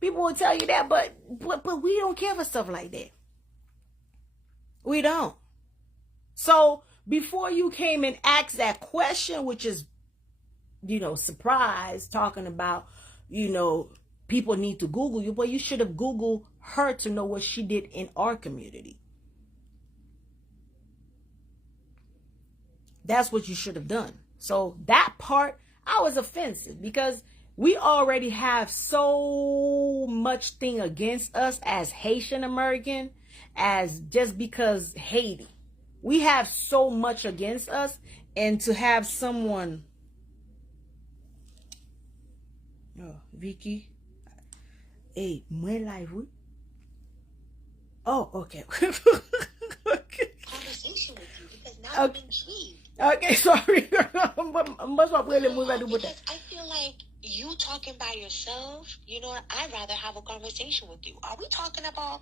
People will tell you that, but we don't care for stuff like that. We don't. So before you came and asked that question, which is, surprise, talking about, people need to Google you, but you should have Googled her to know what she did in our community. That's what you should have done. So that part, I was offensive because we already have so much thing against us as Haitian American, as just because Haiti. We have so much against us, and to have someone, Vicky, hey, my life, oh, okay. Okay. Conversation with you because now I'm intrigued. Okay, sorry. Because I feel like you talking by yourself, I'd rather have a conversation with you. Are we talking about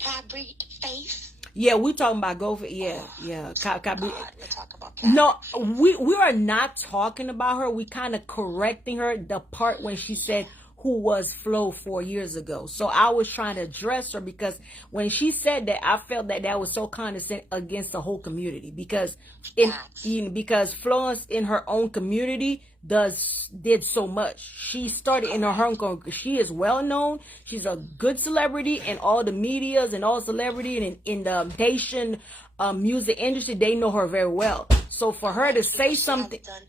Cabri face? Yeah, we talking about go. Yeah. We're talking about Cabri. No, we are not talking about her. We kind of correcting her, the part when she said who was Flo 4 years ago. So I was trying to address her because when she said that, I felt that was so condescending against the whole community, because because Florence in her own community did so much. She started in her own community. She is well known. She's a good celebrity in all the medias and all celebrity, and in the Haitian music industry, they know her very well. So for her to say something, done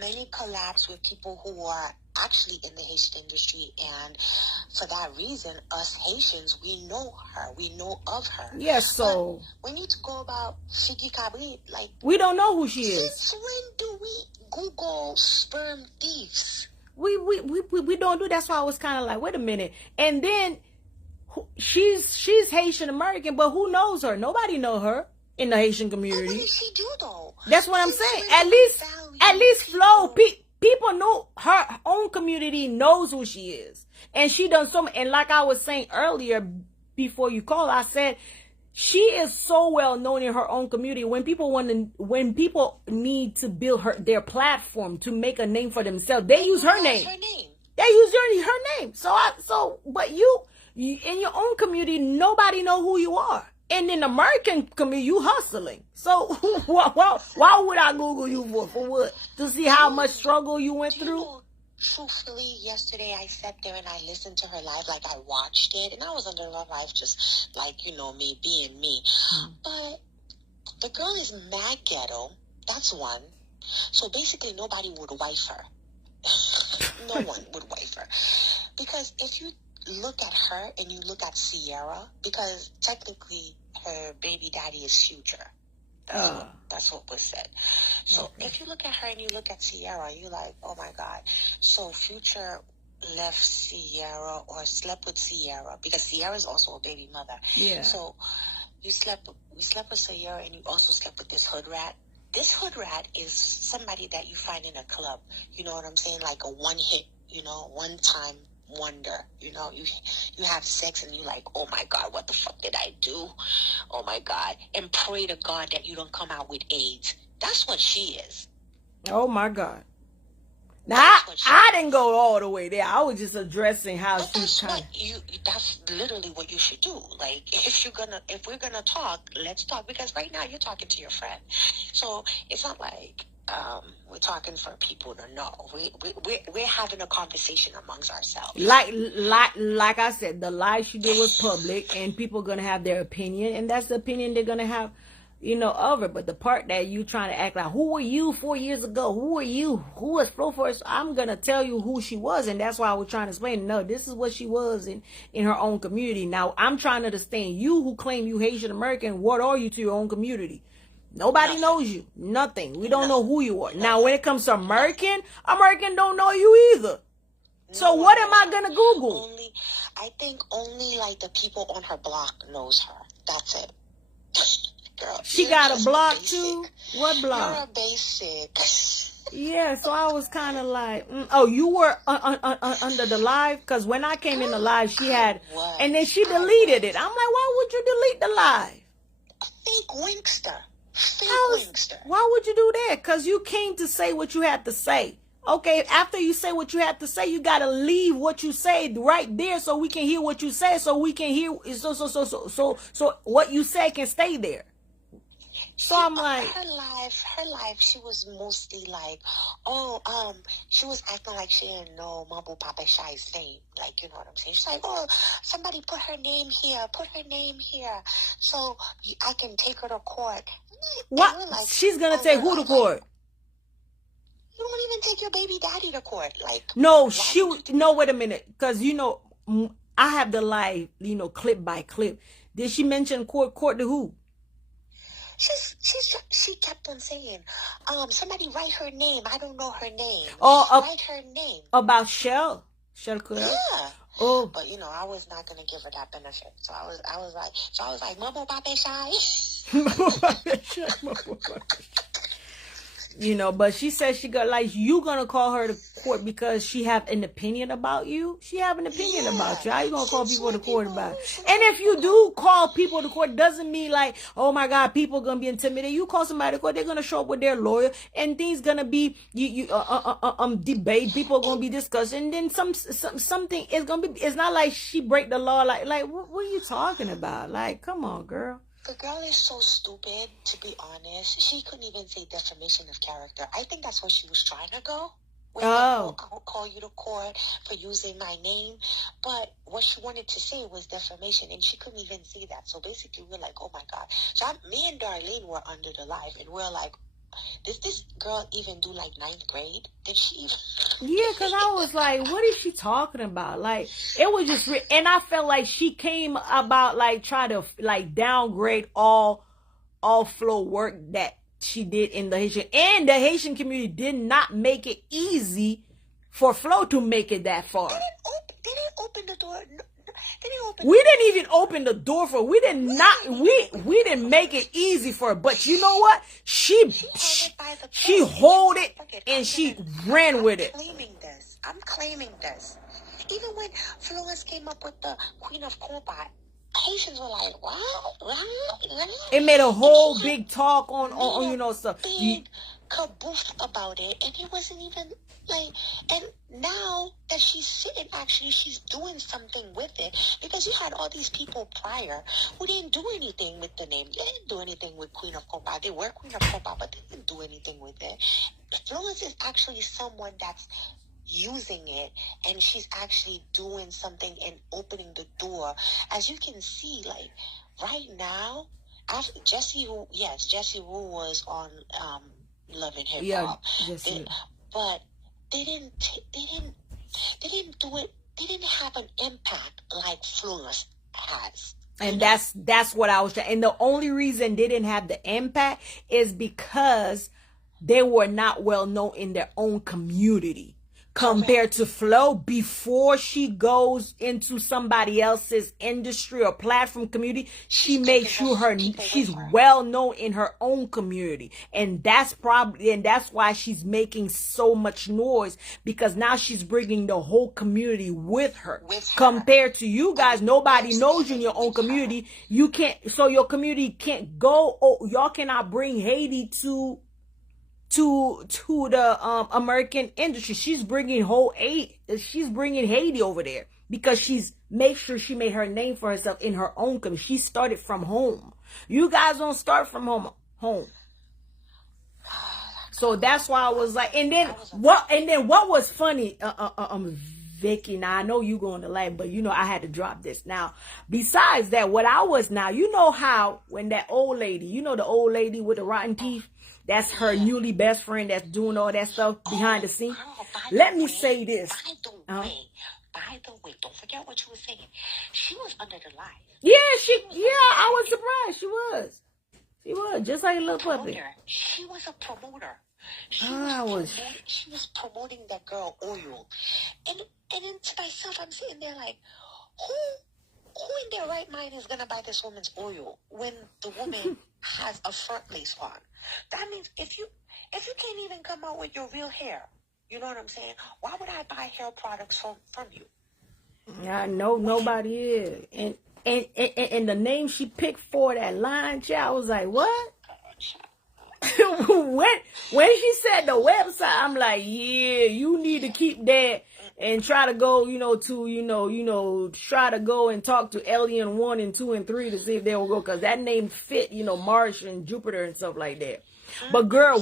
many collabs with people who are actually in the Haitian industry, and for that reason, us Haitians, we know her, we know of her. Yes, so but when you go about Figgy Cabri, like, we don't know who she is. Since when do we Google sperm thieves? We don't do. That's why I was kind of like, wait a minute. And then she's Haitian American, but who knows her? Nobody know her in the Haitian community. What did she do though? That's what I'm saying. At least Flo, people know her own community knows who she is, and she done so much. And like I was saying earlier, before you call, I said she is so well known in her own community. When people need to build their platform to make a name for themselves, they use her name. They use her name. But you in your own community, nobody know who you are. And in the American community, you hustling. So why would I Google you for what? To see how much struggle you went through? Truthfully, yesterday I sat there and I listened to her live, like I watched it, and I was under her live just like, me being me. But the girl is mad ghetto. That's one. So basically nobody would wife her. No one would wife her. Because if you look at her and you look at Sierra, because technically her baby daddy is Future. That's what was said. So if you look at her and you look at Sierra, you're like, oh my God. So Future left Sierra or slept with Sierra, because Sierra is also a baby mother. Yeah. So you slept with Sierra and you also slept with this hood rat. This hood rat is somebody that you find in a club. You know what I'm saying? Like a one hit, one time wonder. You have sex and you're like, oh my God, what the fuck did I do? Oh my God. And pray to God that you don't come out with AIDS. That's what she is. Oh my God. Now I didn't go all the way there. I was just addressing how she's trying. That's literally what you should do. Like, if we're gonna talk, let's talk, because right now you're talking to your friend. So it's not like we're talking for people to know. We're having a conversation amongst ourselves. Like I said, the lie she did was public, and people are gonna have their opinion, and that's the opinion they're gonna have, of it. But the part that you trying to act like, who were you 4 years ago? Who are you? Who was Flo first? I'm gonna tell you who she was, and that's why I was trying to explain. No, this is what she was in her own community. Now I'm trying to understand, you who claim you Haitian American, what are you to your own community? Nobody knows you. Nothing. We don't know who you are. Now, when it comes to American don't know you either. So what am I going to Google? I think only like the people on her block knows her. That's it. Girl, she got a block too? What block? You're a basic. Yeah, so I was kind of like, oh, you were under the live? Because when I came in the live, she had, and then she deleted it. I'm like, why would you delete the live? Fake Winkster. Why would you do that? Because you came to say what you had to say. Okay, after you say what you have to say, you gotta leave what you say right there so we can hear what you say, so we can hear so what you say can stay there. So I'm like, her life, she was mostly like, she was acting like she didn't know Mambo Papa Shy's name. Like, you know what I'm saying? She's like, oh, somebody put her name here, so I can take her to court. what? Like, She's gonna take who to court? You won't even take your baby daddy to court. Like, no, no, wait a minute, because I have the live, clip by clip. Did she mention court to who? She kept on saying, somebody write her name. I don't know her name. Write her name. About Shell Curl? Yeah. Oh. But I was not gonna give her that benefit. So I was like, Mambo Pape Shy. But she said she got like, you gonna call her to court because she have an opinion about you? She have an opinion about you. How you gonna call people to court about it? And if you do call people to court, doesn't mean like, oh my God, people gonna be intimidated. You call somebody to court, they're gonna show up with their lawyer, and things gonna be debate. People gonna be discussing, and then something is gonna be. It's not like she break the law. Like what are you talking about? Like, come on, girl. The girl is so stupid, to be honest. She couldn't even say defamation of character. I think that's what she was trying to go. I'll call you to court for using my name. But what she wanted to say was defamation, and she couldn't even say that. So basically, we're like, oh my God. So me and Darlene were under the live, and we're like, did this girl even do like 9th grade? Did she even? Yeah, because I was like, what is she talking about? Like, it was just, and I felt like she came about like try to like downgrade all flow work that she did in the Haitian, and the Haitian community did not make it easy for Flo to make it that far. They didn't open the door. We didn't even open the door for her. We didn't make it easy for her. But you know what? She hold it and she ran with it. I'm claiming this. Even when Florence came up with the Queen of Cobalt, Haitians were like, what? It made a whole big talk on stuff. Big kaboof about it, and it wasn't even like. And now that she's sitting, actually, she's doing something with it, because you had all these people prior who didn't do anything with the name. They didn't do anything with Queen of Cobalt. They were Queen of Cobalt, but they didn't do anything with it. Florence is actually someone that's using it, and she's actually doing something and opening the door. As you can see, like right now, after Jesse Wu was on Love and Hip Hop, but they didn't do it. They didn't have an impact like Florence has. And that's what I was saying. And the only reason they didn't have the impact is because they were not well known in their own community. Compared to Flo, before she goes into somebody else's industry or platform community, she makes sure she's well known in her own community. And that's why she's making so much noise, because now she's bringing the whole community with her. Compared to you guys, nobody knows you in your own community. You can't, so your community can't go, y'all cannot bring Haiti to the American industry. She's bringing Haiti over there because she's made sure she made her name for herself in her own community. She started from home. You guys don't start from home. So that's why I was like, and then what was funny, Vicky, now I know you going to laugh, but I had to drop this. Now, besides that, how when that old lady, the old lady with the rotten teeth, that's her newly best friend that's doing all that stuff behind the scenes. Let me say this. By the way, don't forget what you were saying. She was under the light. I was surprised. She was just like a little puppy. She was a promoter. She was promoting that girl Oil. And then to myself, I'm sitting there like, who in their right mind is gonna buy this woman's oil when the woman has a front lace on? That means if you can't even come out with your real hair, you know what I'm saying? Why would I buy hair products from you? I know nobody is. And the name she picked for that line, child, I was like, what? when she said the website, I'm like, yeah, you need to keep that and try to go, try to go and talk to Alien 1 and 2 and 3 to see if they will go, because that name fit, Mars and Jupiter and stuff like that. But girl,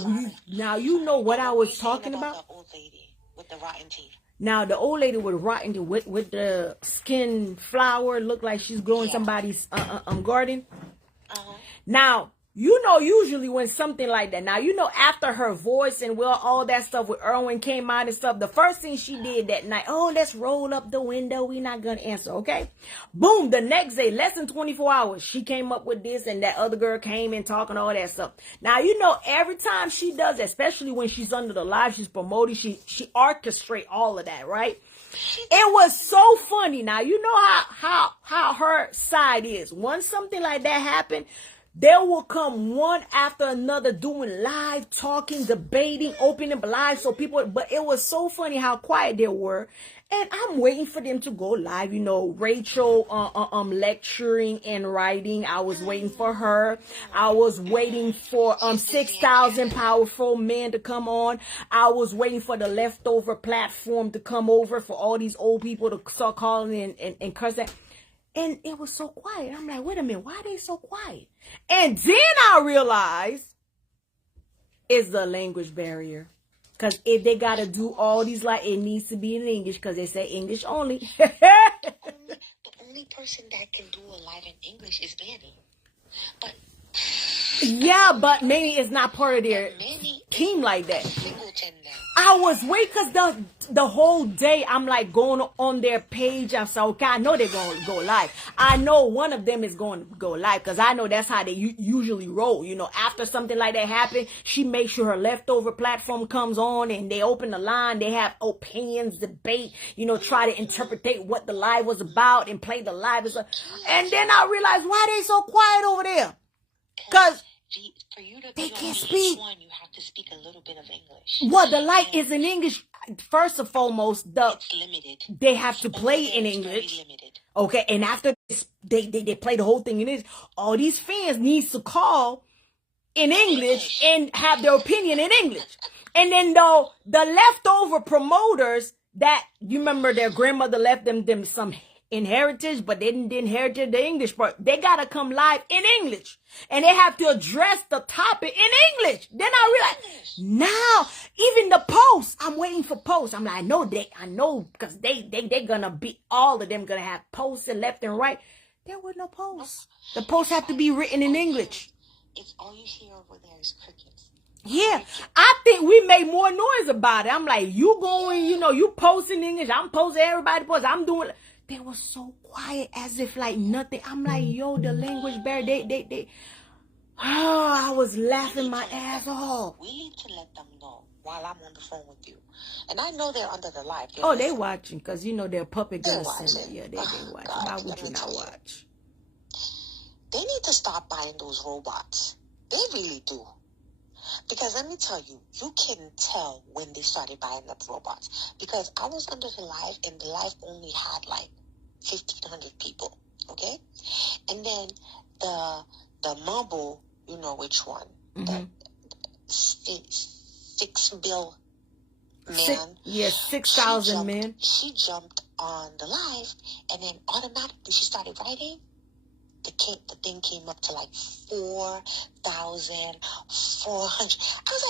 now you know what I was talking about? The old lady with the rotten teeth. Now the old lady with rotten with the skin flower, look like she's growing somebody's garden. Now, usually when something like that, now, after her voice and all that stuff with Erwin came out and stuff, the first thing she did that night, let's roll up the window. We're not going to answer. Okay. Boom. The next day, less than 24 hours, she came up with this and that other girl came and talking all that stuff. Now, every time she does, especially when she's under the live, she's promoting, she orchestrate all of that. Right. It was so funny. Now, you know how her side is. Once something like that happened, there will come one after another doing live, talking, debating, opening live. So people, but it was so funny how quiet they were. And I'm waiting for them to go live. Rachel, lecturing and writing. I was waiting for her. I was waiting for, 6,000 powerful men to come on. I was waiting for the leftover platform to come over for all these old people to start calling and cursing. And it was so quiet. I'm like, wait a minute, why are they so quiet? And then I realized it's the language barrier. Because if they got to do all these, it needs to be in English, because they say English only. The only person that can do a live in English is Manny. But yeah, but Manny is not part of their team like that. I was waiting because the whole day I'm like going on their page. I'm so okay, I know they're going to go live. I know one of them is going to go live because I know that's how they usually roll. After something like that happens, she makes sure her leftover platform comes on and they open the line. They have opinions, debate, try to interpret what the live was about and play the live. And then I realized why they so quiet over there. Because for you to they be can't on speak. One, you have to speak a little bit of English. Well, the light is in English. First and foremost, it's limited. They have to play in English. Okay, and after this, they play the whole thing in English. All these fans needs to call in English and have their opinion in English. And then though the leftover promoters that you remember their grandmother left them some inheritance, but they didn't inherit the English part. They gotta come live in English, and they have to address the topic in English. Then I realized now, even the posts, I'm waiting for posts. I'm like, I know, because they gonna be, all of them gonna have posts and left and right. There were no posts. The posts have to be written in English. If all you hear over there is crickets. Yeah, I think we made more noise about it. I'm like, you going, you posting English. I'm posting, everybody posts. I'm doing. They were so quiet as if like nothing. I'm like, yo, the language barrier, they. Oh, I was laughing my ass off. We need to let them know while I'm on the phone with you. And I know they're under the live. They watching, because they're puppet girl Senat. Yeah, they watching. Why would you not watch? They need to stop buying those robots. They really do. Because let me tell you, you can tell when they started buying up robots. Because I was under the live, and the live only had 1,500 people. Okay? And then the mobile, you know which one? Mm-hmm. The 6 bill man. 6,000 men. She jumped on the live, and then automatically she started writing. The thing came up to 4,400. I was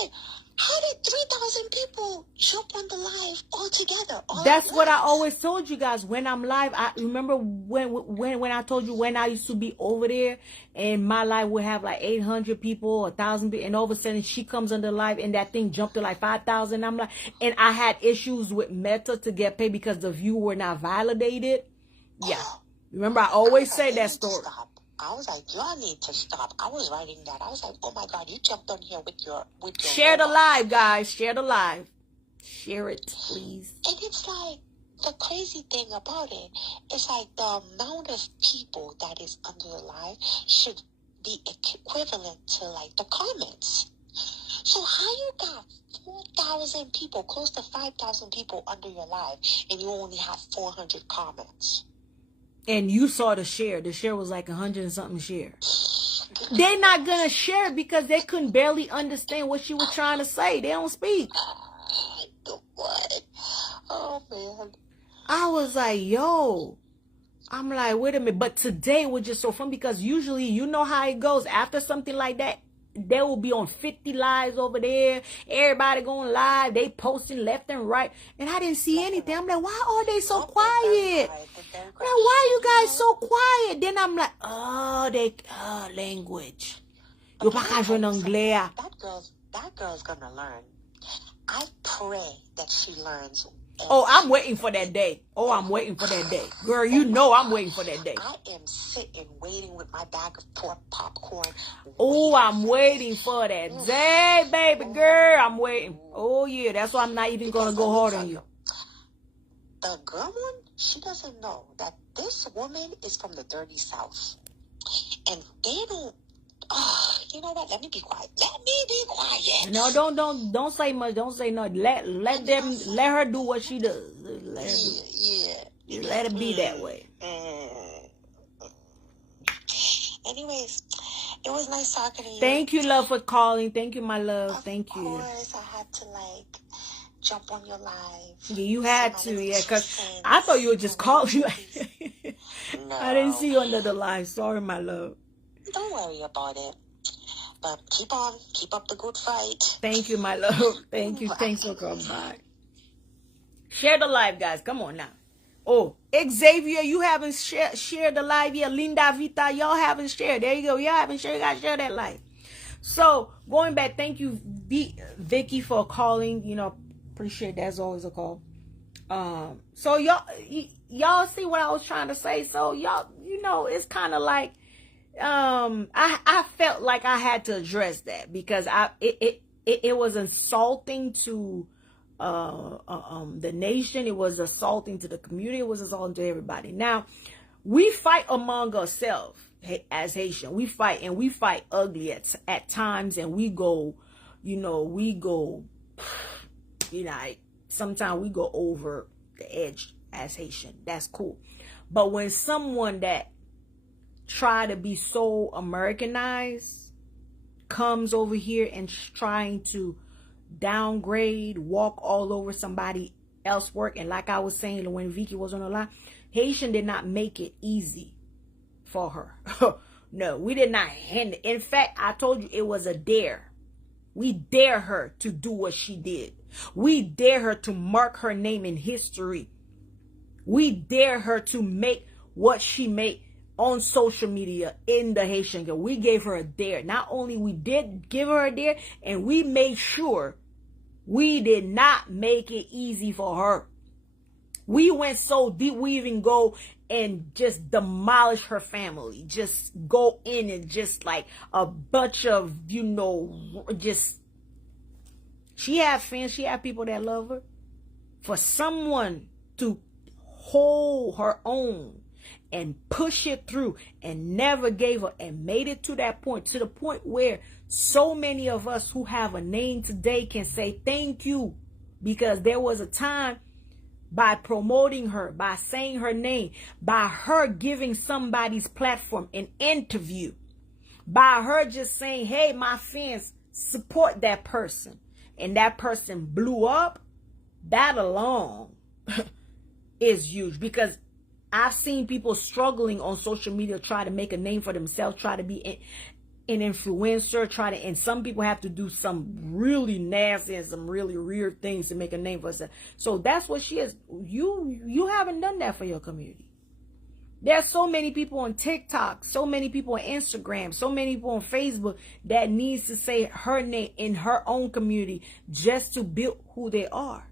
like, how did 3,000 people jump on the live all together? That's what I always told you guys when I'm live. I remember when I told you when I used to be over there and my live would have 800 people, 1,000 people, and all of a sudden she comes on the live and that thing jumped to 5,000. I'm like, and I had issues with Meta to get paid because the view were not validated. Yeah. Remember, I always say that story. I was like, y'all need to stop. I was writing that. I was like, oh my God, you jumped on here with your Share the live, guys. Share the live. Share it, please. And it's the crazy thing about it is the amount of people that is under the live should be equivalent to the comments. So how you got 4,000 people, close to 5,000 people under your live, and you only have 400 comments? And you saw the share. The share was 100 and something share. they're not gonna share it because they couldn't barely understand what she was trying to say. They don't speak. What? Oh man. I was like, yo. I'm like, wait a minute. But today was just so fun because usually you know how it goes. After something like that, they will be on 50 lives over there. Everybody going live. They posting left and right. And I didn't see anything. I'm like, why are they so quiet? Like, why are you guys so quiet? Then I'm like, language. Yo pa ka jwen anglais. That girl's gonna learn. I pray that she learns. Oh, I'm waiting for that day. Oh, I'm waiting for that day. Girl, you know I'm waiting for that day. I am sitting waiting with my bag of pork popcorn. Oh, I'm waiting for that day, baby girl. I'm waiting. Oh, yeah. That's why I'm not even going to go hard on you. The girl one, she doesn't know that this woman is from the dirty South. And they don't... Oh, you know what? Let me be quiet. No, don't say much. Don't say nothing. Let her do what she does. Let her do. Yeah. Let it be that way. Anyways, it was nice talking to you. Thank you, love, for calling. Thank you, my love. Thank you. Of course, I had to jump on your live. Yeah, you had to, because I thought you would just call you. No. I didn't see you under the live. Sorry, my love. Don't worry about it. But keep up the good fight. Thank you, my love. Thank you. Thanks for coming by. Share the live, guys. Come on now. Oh, Xavier, you haven't shared the live yet. Linda Vita, y'all haven't shared. There you go. Y'all haven't shared. You gotta share that live. So, going back, thank you, Vicky, for calling. You know, appreciate that. As always a call. So y'all see what I was trying to say. So y'all, you know, it's kind of like, I felt like I had to address that because it was insulting to the nation. It was assaulting to the community. It was assaulting to everybody. Now, we fight among ourselves as Haitian. We fight, and we fight ugly at times, and we go, sometimes we go over the edge as Haitian. That's cool. But when someone that try to be so Americanized comes over here and trying to downgrade, walk all over somebody else's work, and like I was saying when Vicky was on the line, Haitian did not make it easy for her. No, we did not hinder. In fact, I told you it was a dare. We dare her to do what she did. We dare her to mark her name in history. We dare her to make what she made on social media in the Haitian girl. We gave her a dare. Not only we did give her a dare, and we made sure we did not make it easy for her. We went so deep, we even go and just demolish her family. Just go in and just like a bunch of, just, she had fans, she had people that love her. For someone to hold her own and push it through and never gave her and made it to that point, to the point where so many of us who have a name today can say thank you, because there was a time by promoting her, by saying her name, by her giving somebody's platform an interview, by her just saying, hey, my fans, support that person, and that person blew up, that alone is huge. Because I've seen people struggling on social media, try to make a name for themselves, try to be an influencer, and some people have to do some really nasty and some really weird things to make a name for themselves. So that's what she is. You haven't done that for your community. There's so many people on TikTok, so many people on Instagram, so many people on Facebook that needs to say her name in her own community just to build who they are,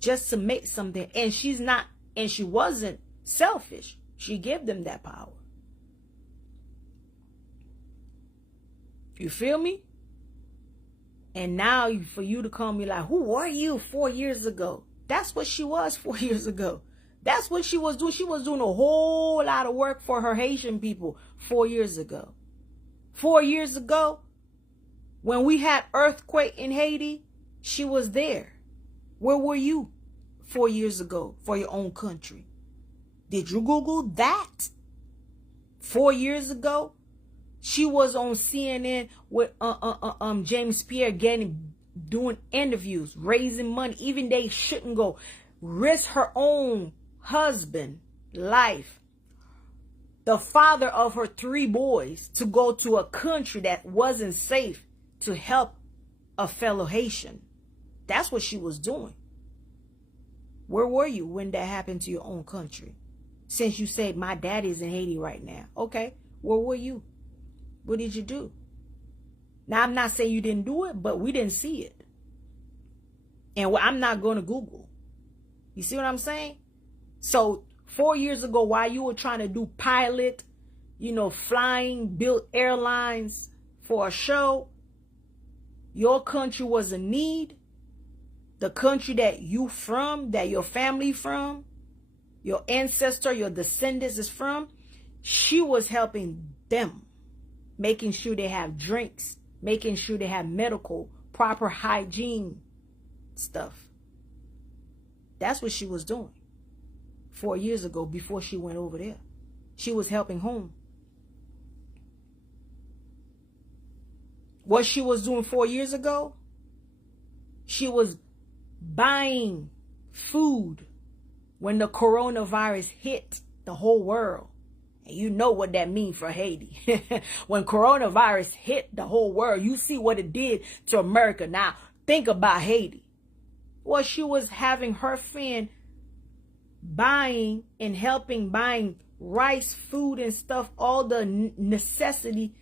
just to make something. And she's not, and she wasn't selfish. She gave them that power. You feel me? And now for you to call me like, who were you 4 years ago? That's what she was 4 years ago. That's what she was doing. She was doing a whole lot of work for her Haitian people 4 years ago. 4 years ago, when we had earthquake in Haiti, she was there. Where were you 4 years ago for your own country? Did you Google that? 4 years ago, She was on CNN with James Pierre doing interviews, raising money. Even they shouldn't go. Risk her own husband life, the father of her 3 boys, to go to a country that wasn't safe to help a fellow Haitian. That's what she was doing. Where were you when that happened to your own country? Since you say my daddy's in Haiti right now. Okay, where were you? What did you do? Now, I'm not saying you didn't do it, but we didn't see it. And I'm not going to Google. You see what I'm saying? So 4 years ago, while you were trying to do pilot, flying, build airlines for a show, your country was in need. The country that you from, that your family from, your ancestor, your descendants is from, she was helping them, making sure they have drinks, making sure they have medical, proper hygiene stuff. That's what she was doing 4 years ago before she went over there. She was helping home. What she was doing 4 years ago, she was buying food when the coronavirus hit the whole world. And you know what that means for Haiti. When coronavirus hit the whole world, you see what it did to America. Now, think about Haiti. Well, she was having her friend buying and helping buying rice, food and stuff, all the necessity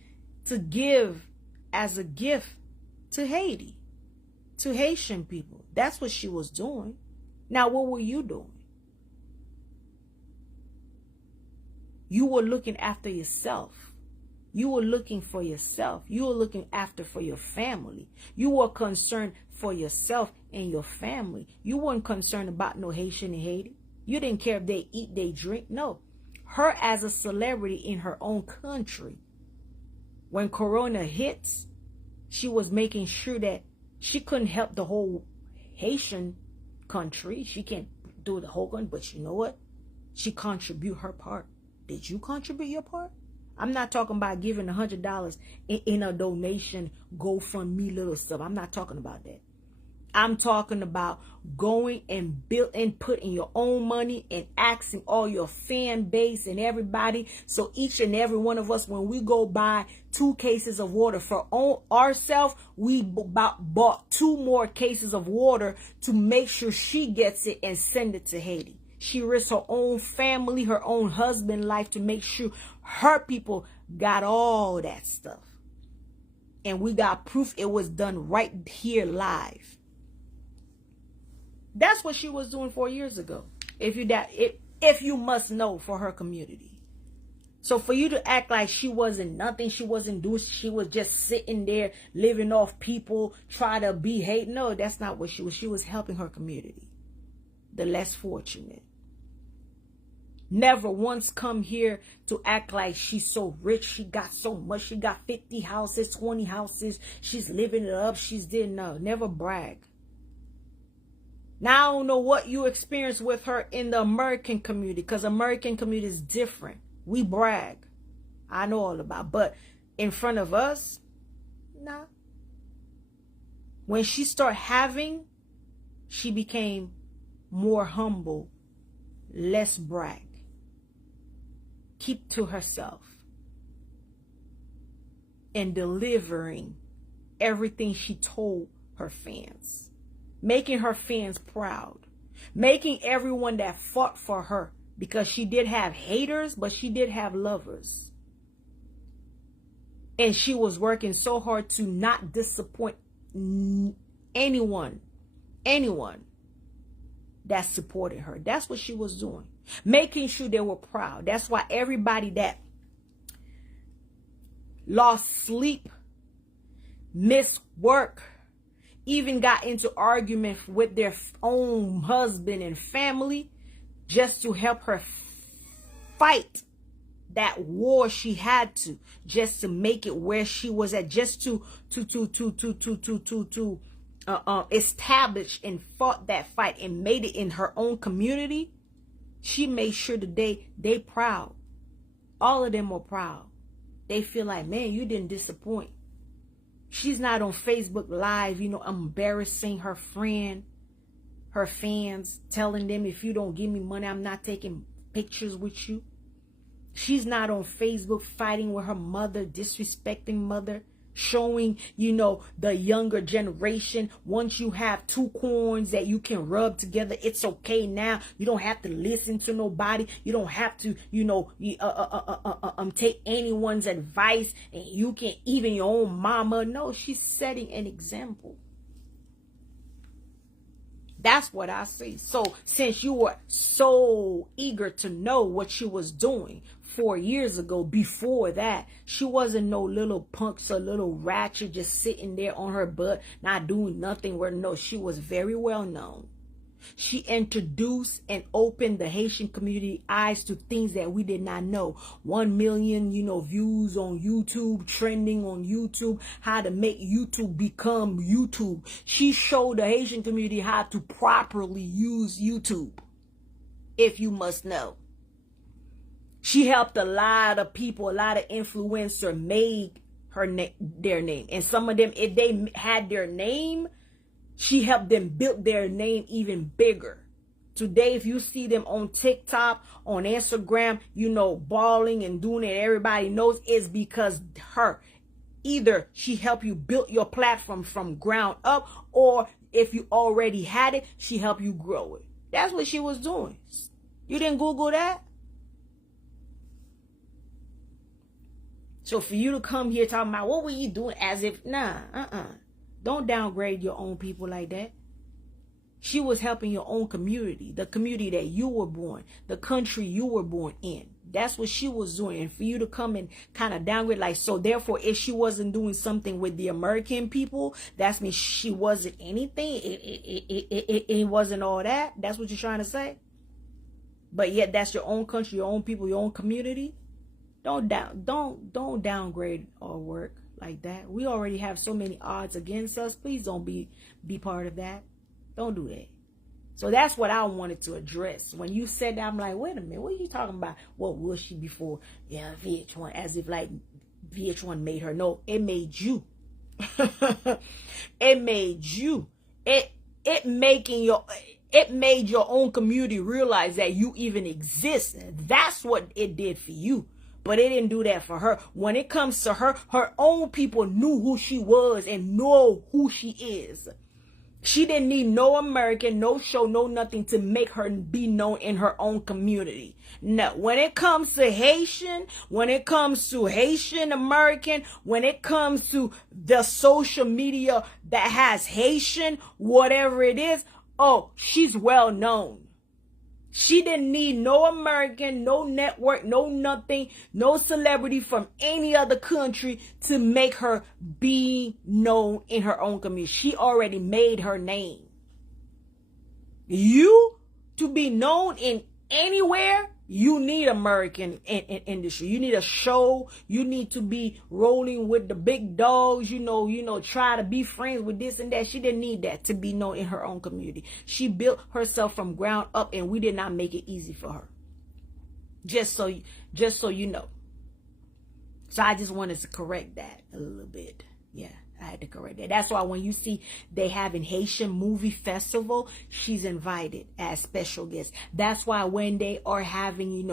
to give as a gift to Haiti, to Haitian people. That's what she was doing. Now, what were you doing? You were looking after yourself. You were looking for yourself. You were looking after for your family. You were concerned for yourself and your family. You weren't concerned about no Haitian in Haiti. You didn't care if they eat, they drink. No. Her as a celebrity in her own country, when Corona hits, she was making sure that she couldn't help the whole Haitian country. She can't do the whole country, but you know what? She contribute her part. Did you contribute your part? I'm not talking about giving $100 in a donation, GoFundMe little stuff. I'm not talking about that. I'm talking about going and putting your own money and asking all your fan base and everybody. So each and every one of us, when we go buy 2 cases of water for ourselves, we bought 2 more cases of water to make sure she gets it and send it to Haiti. She risked her own family, her own husband life to make sure her people got all that stuff. And we got proof it was done right here live. That's what she was doing 4 years ago. If you must know, for her community. So for you to act like she wasn't nothing, she wasn't doing, she was just sitting there living off people, try to be hate. No, that's not what she was. She was helping her community, the less fortunate. Never once come here to act like she's so rich. She got so much. She got 50 houses, 20 houses. She's living it up. She's did no. Never brag. Now, I don't know what you experience with her in the American community, because American community is different. We brag. I know all about it. But in front of us, nah. When she started having, she became more humble, less brag. Keep to herself. And delivering everything she told her fans. Making her fans proud. Making everyone that fought for her. Because she did have haters, but she did have lovers. And she was working so hard to not disappoint anyone that supported her. That's what she was doing. Making sure they were proud. That's why everybody that lost sleep, missed work, even got into argument with their own husband and family just to help her fight that war she had to, just to make it where she was at, just to establish and fought that fight and made it in her own community. She made sure today they proud. All of them were proud. they feel like, man, you didn't disappoint. She's not on Facebook Live, embarrassing her friend, her fans, telling them, if you don't give me money, I'm not taking pictures with you. She's not on Facebook fighting with her mother, disrespecting mother, showing, the younger generation, once you have two coins that you can rub together, it's okay now. You don't have to listen to nobody. You don't have to, take anyone's advice, and you can, even your own mama. No, she's setting an example. That's what I see. So since you were so eager to know what she was doing 4 years ago, before that, she wasn't no little punks or little ratchet just sitting there on her butt, not doing nothing. No, she was very well known. She introduced and opened the Haitian community eyes to things that we did not know. 1 million, views on YouTube, trending on YouTube, how to make YouTube become YouTube. She showed the Haitian community how to properly use YouTube, if you must know. She helped a lot of people, a lot of influencers made their name. And some of them, if they had their name, she helped them build their name even bigger. Today, if you see them on TikTok, on Instagram, balling and doing it, everybody knows it's because her. Either she helped you build your platform from ground up, or if you already had it, she helped you grow it. That's what she was doing. You didn't Google that? So for you to come here talking about what were you doing, as if, don't downgrade your own people like that. She was helping your own community, the community that you were born, the country you were born in. That's what she was doing. And for you to come and kind of downgrade, so therefore, if she wasn't doing something with the American people, that means she wasn't anything. It wasn't all that. That's what you're trying to say. But yet that's your own country, your own people, your own community. Don't downgrade our work like that. We already have so many odds against us. Please don't be part of that. Don't do that. So that's what I wanted to address. When you said that, I'm like, wait a minute, what are you talking about? What was she before? Yeah, VH1, as if like VH1 made her. No, it made you. It made you. It made your own community realize that you even exist. That's what it did for you. But it didn't do that for her. When it comes to her, her own people knew who she was and know who she is. She didn't need no American, no show, no nothing to make her be known in her own community. No, when it comes to Haitian, when it comes to Haitian American, when it comes to the social media that has Haitian, whatever it is, oh, she's well known. She didn't need no American, no network, no nothing, no celebrity from any other country to make her be known in her own community. She already made her name. You, to be known in anywhere, you need American industry. You need a show. You need to be rolling with the big dogs, try to be friends with this and that. She didn't need that to be known in her own community. She built herself from ground up, and we did not make it easy for her. Just so you know. So I just wanted to correct that a little bit. Yeah. I had to correct that. That's why when you see they having Haitian movie festival, she's invited as special guest. That's why when they are having,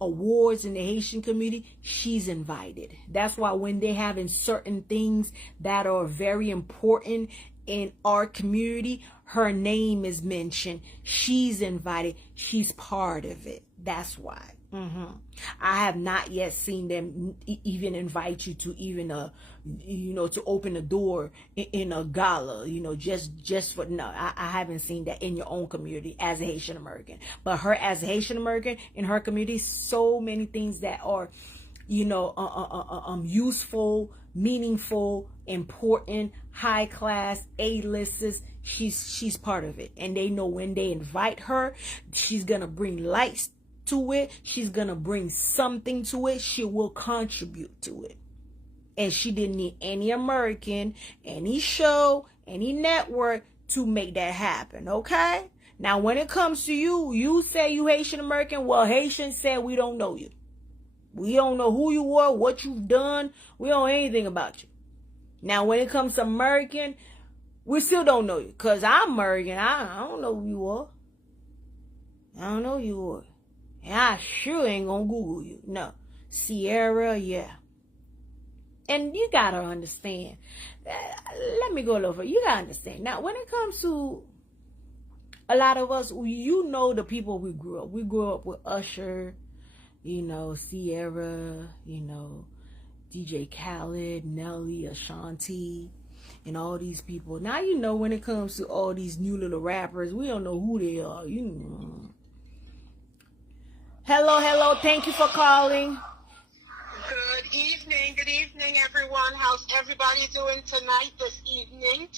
awards in the Haitian community, she's invited. That's why when they're having certain things that are very important in our community, her name is mentioned. She's invited. She's part of it. That's why. I have not yet seen them even invite you to even to open a door in a gala, just for no. I haven't seen that in your own community as a Haitian American. But her as a Haitian American in her community, so many things that are, useful, meaningful, important, high class, A-listers. She's part of it, and they know when they invite her, she's gonna bring lights to it. She's gonna bring something to it. She will contribute to it. And she didn't need any American, any show, any network to make that happen. Okay? Now when it comes to you say you Haitian American, well, Haitians said we don't know you. We don't know who you are, what you've done. We don't know anything about you. Now, when it comes to American, we still don't know you. Because I'm American. I don't know who you are. I don't know who you are. And I sure ain't going to Google you. No. Sierra, yeah. And you got to understand. Let me go a little further. You got to understand. Now, when it comes to a lot of us, you know the people we grew up. We grew up with Usher, you know, Sierra, you know, DJ Khaled, Nelly, Ashanti, and all these people. Now, you know, when it comes to all these new little rappers, we don't know who they are. You know. Hello. Thank you for calling. Good evening, everyone. How's everybody doing tonight, this evening?